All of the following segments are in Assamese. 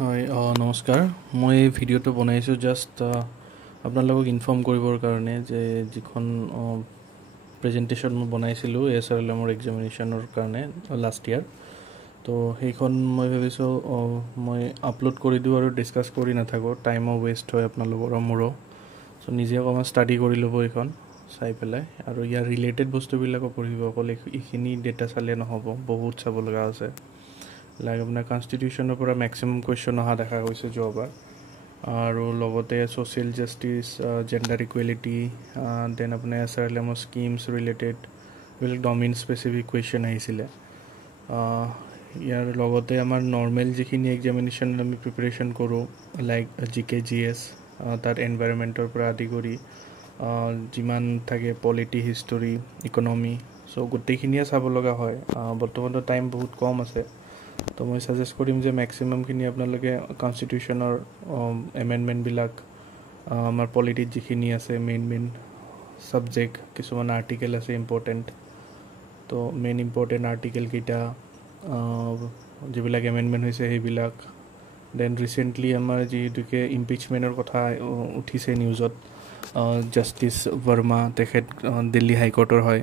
হয় নমস্কাৰ মই এই ভিডিঅ'টো বনাইছোঁ জাষ্ট আপোনালোকক ইনফৰ্ম কৰিবৰ কাৰণে যে যিখন প্ৰেজেণ্টেশ্যন মই বনাইছিলোঁ ASRLMৰ এক্সামিনেশ্যনৰ কাৰণে লাষ্ট ইয়াৰ তো সেইখন মই ভাবিছোঁ মই আপলোড কৰি দিওঁ আৰু ডিছকাছ কৰি নাথাকোঁ, টাইমো ৱেষ্ট হয় আপোনালোকৰ আৰু মোৰো। চ' নিজে অকণমান ষ্টাডি কৰি ল'ব এইখন চাই পেলাই আৰু ইয়াৰ ৰিলেটেড বস্তুবিলাকো পঢ়িব, অকল এইখিনি ডেটা চালে নহ'ব, বহুত চাব লগা আছে। লাইক আপোনাৰ কনষ্টিটিউশ্যনৰ পৰা মেক্সিমাম কুৱেশ্যন অহা দেখা গৈছে যোৱাবাৰ, আৰু লগতে social justice, gender equality, then আপোনাৰ ASRLMৰ স্কিমছ ৰিলেটেড এইবিলাক ডমেইন স্পেচিফিক কুৱেশ্যন আহিছিলে। ইয়াৰ লগতে আমাৰ নৰ্মেল যিখিনি এক্সামিনেশ্যনত আমি প্ৰিপেৰেশ্যন কৰোঁ লাইক GK GS, তাত এনভাইৰনমেণ্টৰ পৰা আদি কৰি যিমান থাকে পলিটি, হিষ্টৰী, ইকনমি, চ' গোটেইখিনিয়ে চাব লগা হয়। বৰ্তমানতো টাইম বহুত কম আছে, তো মই ছাজেষ্ট কৰিম যে মেক্সিমামখিনি আপোনালোকে কনষ্টিটিউশ্যনৰ এমেণ্ডমেণ্টবিলাক, আমাৰ পলিটিত যিখিনি আছে মেইন ছাবজেক্ট, কিছুমান আৰ্টিকেল আছে ইম্পৰ্টেণ্ট, তো মেইন ইম্পৰ্টেণ্ট আৰ্টিকেলকেইটা যিবিলাক এমেণ্ডমেণ্ট হৈছে সেইবিলাক। দেন ৰিচেণ্টলি আমাৰ যিহেতুকে ইম্পিচমেণ্টৰ কথা উঠিছে নিউজত, জাষ্টিছ ভাৰ্মা তেখেত দিল্লী হাইকোৰ্টৰ হয়,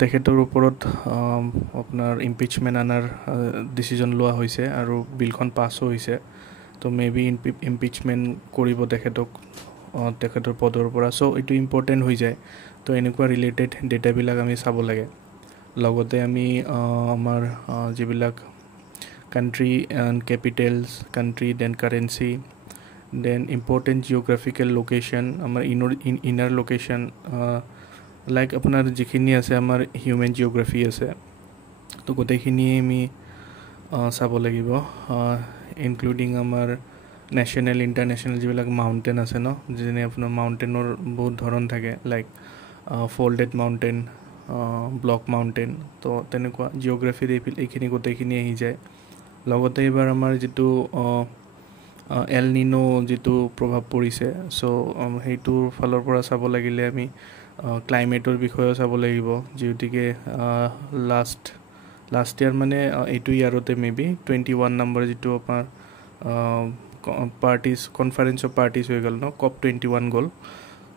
তেখেতৰ ওপৰত আপোনাৰ ইম্পিচমেণ্ট আনাৰ ডিচিজন লোৱা হৈছে আৰু বিলখন পাছো হৈছে। তো মে বি ইম্পিচমেণ্ট কৰিব তেখেতৰ পদৰ পৰা, চ' এইটো ইম্পৰ্টেণ্ট হৈ যায়। তো এনেকুৱা ৰিলেটেড ডেটাবিলাক আমি চাব লাগে। লগতে আমি আমাৰ যিবিলাক country and capitals, country then currency, then important geographical location, আমাৰ ইনাৰ লোকেশ্যন, লাইক আপোনাৰ যিখিনি আছে আমাৰ হিউমেন জিঅ'গ্ৰাফি আছে, তো গোটেইখিনিয়ে আমি চাব লাগিব, ইনক্লুডিং আমাৰ নেশ্যনেল ইণ্টাৰনেশ্যনেল যিবিলাক মাউণ্টেইন আছে ন, যেনে আপোনাৰ মাউণ্টেইনৰ বহুত ধৰণ থাকে, like folded mountain, block mountain, তো তেনেকুৱা জিঅ'গ্ৰাফিত এইখিনি গোটেইখিনি আহি যায়। লগতে এইবাৰ আমাৰ যিটো এল নিনো যিটো প্ৰভাৱ পৰিছে, চ' সেইটোৰ ফালৰ পৰা চাব লাগিলে আমি ক্লাইমেটৰ বিষয়েও চাব লাগিব, যিহেতুকে লাষ্ট ইয়াৰ মানে এইটো ইয়াৰতে মে বি 21 নম্বৰ যিটো আপোনাৰ কনফাৰেন্স অফ পাৰ্টিজ হৈ গ'ল ন, COP21 গ'ল।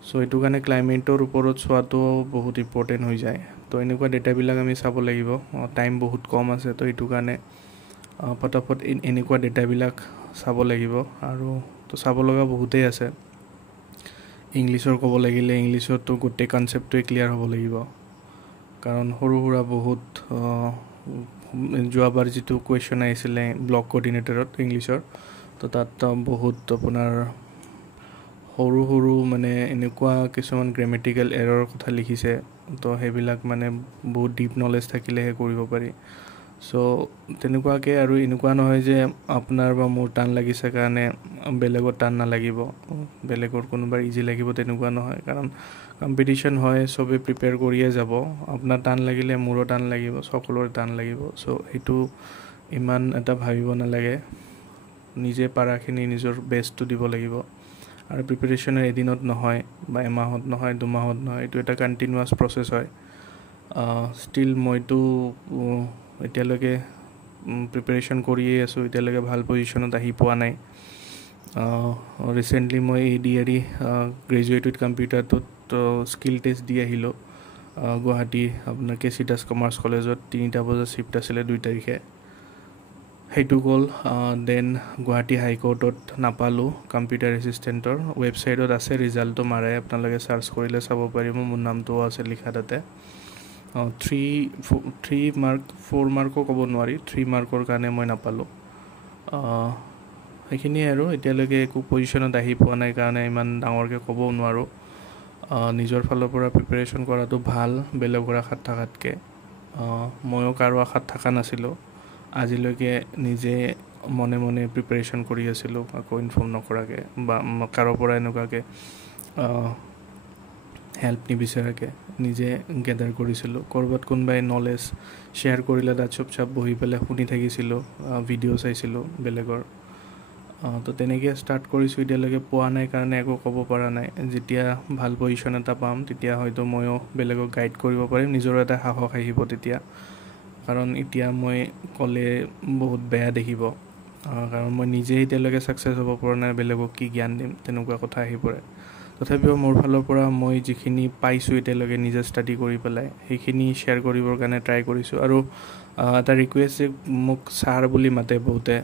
চ' এইটো কাৰণে ক্লাইমেটৰ ওপৰত চোৱাটো বহুত ইম্পৰ্টেণ্ট হৈ যায়। তো এনেকুৱা ডেটাবিলাক আমি চাব লাগিব, টাইম বহুত কম আছে, তো এইটো কাৰণে পটাপট এনেকুৱা ডেটাবিলাক চাব লাগিব। আৰু তো চাব লগা বহুতেই আছে। ইংলিছৰ ক'ব লাগিলে ইংলিছতো গোটেই কনচেপ্টটোৱে ক্লিয়াৰ হ'ব লাগিব, কাৰণ সৰু সুৰা বহুত যোৱাবাৰ যিটো কুৱেশ্যন আহিছিলে ব্লক কোঅৰ্ডিনেটৰত ইংলিছৰ, তো তাত বহুত আপোনাৰ সৰু মানে এনেকুৱা কিছুমান গ্ৰামেটিকেল এৰৰ কথা লিখিছে, তো সেইবিলাক মানে বহুত ডিপ নলেজ থাকিলেহে কৰিব পাৰি। চ' তেনেকুৱাকৈ, আৰু এনেকুৱা নহয় যে আপোনাৰ বা মোৰ টান লাগিছে কাৰণে বেলেগৰ টান নালাগিব, বেলেগৰ কোনোবাৰ ইজি লাগিব, তেনেকুৱা নহয়। কাৰণ কম্পিটিশ্যন হয়, চবেই প্ৰিপেয়াৰ কৰিয়ে যাব, আপোনাৰ টান লাগিলে মোৰো টান লাগিব, সকলোৰে টান লাগিব। চ' সেইটো ইমান এটা ভাবিব নালাগে, নিজে পাৰাখিনি নিজৰ বেষ্টটো দিব লাগিব। আৰু প্ৰিপেৰেশ্যনে এদিনত নহয় বা এমাহত নহয়, 2 মাহত নহয়, এইটো এটা কণ্টিনিউৱাছ প্ৰচেছ হয়। ষ্টিল মইতো এতিয়ালৈকে প্ৰিপেৰেশ্যন কৰিয়ে আছোঁ, এতিয়ালৈকে ভাল পজিশ্যনত আহি পোৱা নাই। ৰিচেণ্টলি মই ADRE গ্ৰেজুৱেট উইথ কম্পিউটাৰটোত স্কিল টেষ্ট দি আহিলোঁ, গুৱাহাটী আপোনাৰ KC দাস কমাৰ্চ কলেজত 3টা বজাত শ্বিফ্ট আছিলে 2 তাৰিখে, সেইটো গ'ল। দেন গুৱাহাটী হাইকোৰ্টত নাপালোঁ কম্পিউটাৰ এছিষ্টেণ্টৰ, ৱেবছাইটত আছে, ৰিজাল্টটো মাৰে, আপোনালোকে চাৰ্চ কৰিলে চাব পাৰিব, মোৰ নামটোও আছে লিখা তাতে। 4 মাৰ্কো ক'ব নোৱাৰি, 3 মাৰ্কৰ কাৰণে মই নাপালোঁ। সেইখিনিয়ে আৰু, এতিয়ালৈকে একো পজিশ্যনত আহি পোৱা নাই কাৰণে ইমান ডাঙৰকৈ ক'বও নোৱাৰোঁ। নিজৰ ফালৰ পৰা প্ৰিপেৰেশ্যন কৰাটো ভাল বেলেগৰ আশাত থকাতকৈ। ময়ো কাৰো আশাত থকা নাছিলোঁ, আজিলৈকে নিজে মনে মনে প্ৰিপেৰেশ্যন কৰি আছিলোঁ, আকৌ ইনফৰ্ম নকৰাকৈ বা কাৰো পৰা এনেকুৱাকৈ হেল্প নিবিচাৰাকৈ নিজে গেডাৰ কৰিছিলোঁ। ক'ৰবাত কোনোবাই নলেজ শ্বেয়াৰ কৰিলে তাত চুপচাপ বহি পেলাই শুনি থাকিছিলোঁ, ভিডিঅ' চাইছিলোঁ বেলেগৰ। তো তেনেকৈ ষ্টাৰ্ট কৰিছোঁ, এতিয়ালৈকে পোৱা নাই কাৰণে একো ক'ব পৰা নাই। যেতিয়া ভাল পজিশ্যন এটা পাম তেতিয়া হয়তো ময়ো বেলেগক গাইড কৰিব পাৰিম, নিজৰো এটা সাহস আহিব তেতিয়া। কাৰণ এতিয়া মই ক'লে বহুত বেয়া দেখিব, কাৰণ মই নিজেই এতিয়ালৈকে ছাকচেছ হ'ব পৰা নাই, বেলেগক কি জ্ঞান দিম, তেনেকুৱা কথা আহি পৰে। তথাপিও মোৰ ফালৰ পৰা মই যিখিনি পাইছোঁ এতিয়ালৈকে নিজে ষ্টাডি কৰি পেলাই সেইখিনি শ্বেয়াৰ কৰিবৰ কাৰণে ট্ৰাই কৰিছোঁ। আৰু এটা ৰিকুৱেষ্ট যে মোক ছাৰ বুলি মাতে, বহুতে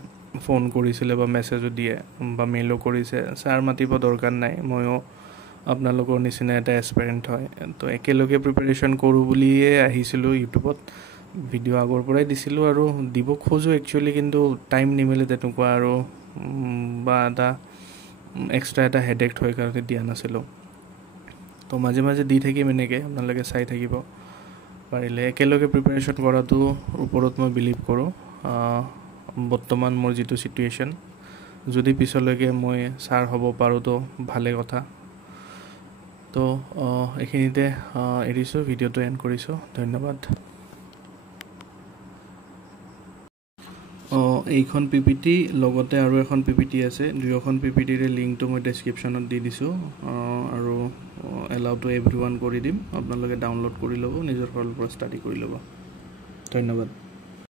ফোন কৰিছিলে বা মেছেজো দিয়ে বা মেইলো কৰিছে, ছাৰ মাতিব দৰকাৰ নাই, ময়ো আপোনালোকৰ নিচিনা এটা এছপাৰেণ্ট হয়, তো একেলগে প্ৰিপেৰেশ্যন কৰোঁ বুলিয়ে আহিছিলোঁ ইউটিউবত। ভিডিঅ' আগৰ পৰাই দিছিলোঁ আৰু দিব খোজোঁ একচুৱেলি, কিন্তু টাইম নিমিলে তেনেকুৱা, আৰু বা এটা এক্সট্ৰা এটা হেডেক হয় কাৰণে দিয়া নাছিলোঁ। তো মাজে মাজে দি থাকিম এনেকৈ, আপোনালোকে চাই থাকিব। পাৰিলে একেলগে প্ৰিপেৰেশ্যন কৰাটো ওপৰত মই বিলিভ কৰোঁ। বৰ্তমান মোৰ যিটো ছিটুৱেশ্যন, যদি পিছলৈকে মই ছাৰ হ'ব পাৰোঁ তো ভালে কথা। তো এইখিনিতে এৰিছোঁ, ভিডিঅ'টো এণ্ড কৰিছোঁ। ধন্যবাদ। এইখন PPT লগতে আৰু এখন PPT আছে, দুয়োখন PPTৰে লিংকটো মই ডেছক্ৰিপশ্যনত দি দিছোঁ, আৰু এলাউ টু এভৰিৱান কৰি দিম, আপোনালোকে ডাউনলোড কৰি ল'ব, নিজৰ ফালৰ পৰা ষ্টাডি কৰি ল'ব। ধন্যবাদ।